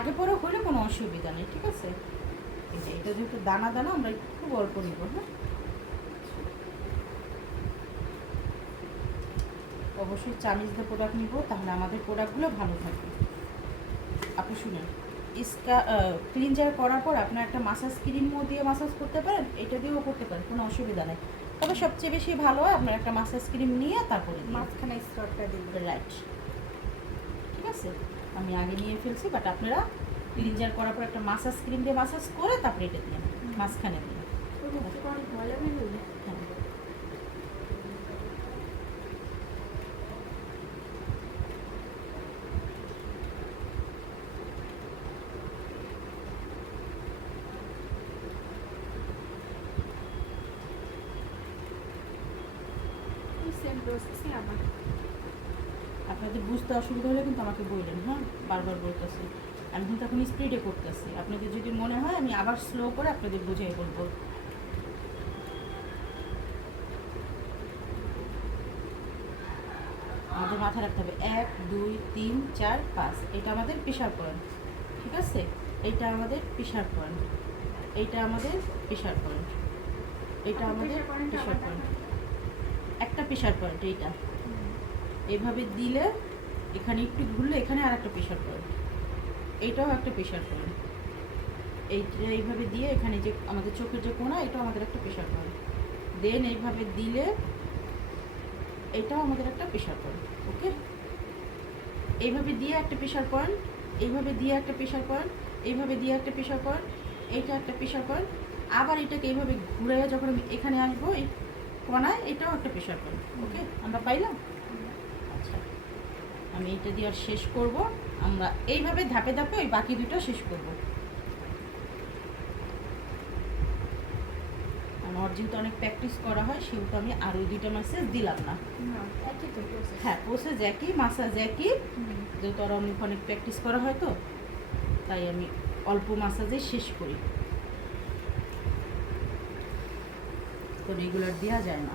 আগে পরে হলে কোনো অসুবিধা নেই, ঠিক আছে। এটা যেহেতু দানা দানা, আমরা খুব অল্প নিব। হ্যাঁ, অবশ্যই চামিচ দিয়ে প্রোডাক্ট নিব, তাহলে আমাদের প্রোডাক্টগুলো ভালো থাকবে। আপনি শুনেন, ক্লিনজার করার পর আপনার একটা মাসাজ ক্রিমও দিয়ে মাসাজ করতে পারেন, এটা দিয়েও করতে পারেন, কোনো অসুবিধা নেই। তবে সবচেয়ে বেশি ভালো হয় আপনার একটা মাসাজ ক্রিম নিয়ে তারপরে মাঝখানে স্টকটা দিবেন। রাইট, ঠিক আছে। আমি আগে নিয়ে ফেলছি, বাট আপনারা ক্লিনজার করার পর একটা মাসাজ ক্রিম দিয়ে মাসাজ করে তারপরে এটা দিয়ে মাঝখানে দিয়ে। অনেক ময়লা বের হইল। হ্যাঁ, সেম প্রসেসই আমার। আপনাদের বুঝতে অসুবিধা হলে কিন্তু আমাকে বললেন। হ্যাঁ, বারবার বলতেছি, আমি কিন্তু এখন স্পিডে করতেছি। আপনাদের যদি মনে হয় আমি আবার স্লো করে আপনাদের বুঝিয়ে বলবো। আমাদের মাথায় রাখতে হবে 1 2 3 4 5, এটা আমাদের প্রেশার পয়েন্ট, ঠিক আছে। এইটা আমাদের প্রেশার পয়েন্ট, এইটা আমাদের প্রেশার পয়েন্ট, এটা আমাদের প্রেশার পয়েন্ট, একটা প্রেশার পয়েন্ট এইটা। এইভাবে দিলে এখানে একটু ঘুরলে এখানে আর একটা প্রেশার পয়েন্ট, এইটাও একটা প্রেশার পয়েন্ট। এইটা এইভাবে দিয়ে এখানে যে আমাদের চোখের যে কোণা, এটাও আমাদের একটা প্রেশার পয়েন্ট। দেন এইভাবে দিলে এটাও আমাদের একটা প্রেশার পয়েন্ট। ওকে, এইভাবে দিয়ে একটা প্রেশার পয়েন্ট, এইভাবে দিয়ে একটা প্রেশার পয়েন্ট, এইভাবে দিয়ে একটা প্রেশার পয়েন্ট, এইটা একটা প্রেশার পয়েন্ট। আবার এটাকে এইভাবে ঘুরে যখন আমি এখানে আসবো এই কোণায়, এটাও একটা প্রেশার পয়েন্ট। ওকে, আমরা পাইলাম। আচ্ছা, আমি এইটা দিয়ে আর শেষ করব। আমরা এইভাবে ধাপে ধাপে ওই বাকি দুটো শেষ করব। আমার যেহেতু অনেক প্র্যাকটিস করা হয়, সেহেতু আমি আর ওই দুইটা ম্যাসেজ দিলাম না। একই তো প্রসেস। হ্যাঁ, প্রসেস একই, মাসাজ একই, যেহেতু আর অনেক প্র্যাকটিস করা হয়, তো তাই আমি অল্প মাসাজে শেষ করি, তো রেগুলার দেওয়া যায় না।